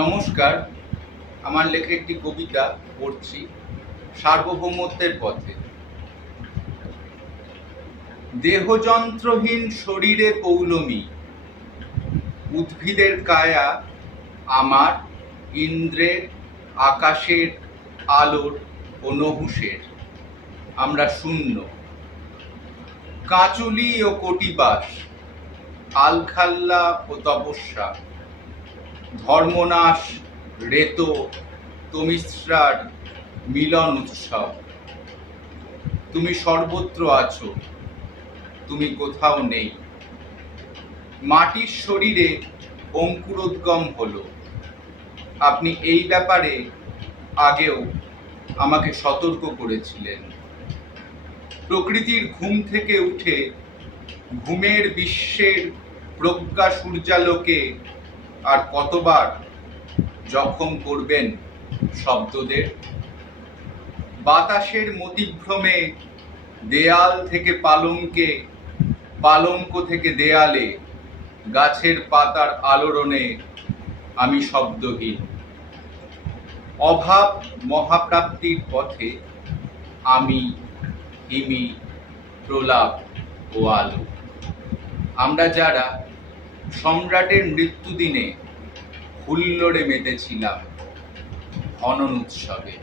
নমস্কার। আমার লেখা একটি কবিতা পড়ছি, সার্বভৌমত্বের পথে। দেহযন্ত্রহীন শরীরে পৌলমী, উদ্ভিদের কায়া আমার, ইন্দ্রের, আকাশের, আলোর ও নহুষের। আমরা শূন্য, কাঁচুলি ও কটিবাস, আলখাল্লা ও তপস্যা, ধর্মনাশ, রেত, তমিশ্রার মিলন উৎসব। তুমি সর্বত্র আছো, তুমি কোথাও নেই। মাটির শরীরে অঙ্কুরোদ্গম হলো। আপনি এই ব্যাপারে আগেও আমাকে সতর্ক করেছিলেন। প্রকৃতির ঘুম থেকে উঠে ঘুমের বিশ্বের প্রজ্ঞা সূর্যালোকে আর কতবার জখম করবেন শব্দদের। বাতাসের মতিভ্রমে দেয়াল থেকে পালঙ্কে, পালঙ্ক থেকে দেয়ালে, গাছের পাতার আলোড়নে আমি শব্দহীন। অভাব মহাপ্রাপ্তির পথে আমি হিমি, প্রলাপ ও আলো। আমরা যারা সম্রাটের মৃত্যুদিনে হুল্লোড়ে মেতেছিলাম হনন উৎসবে।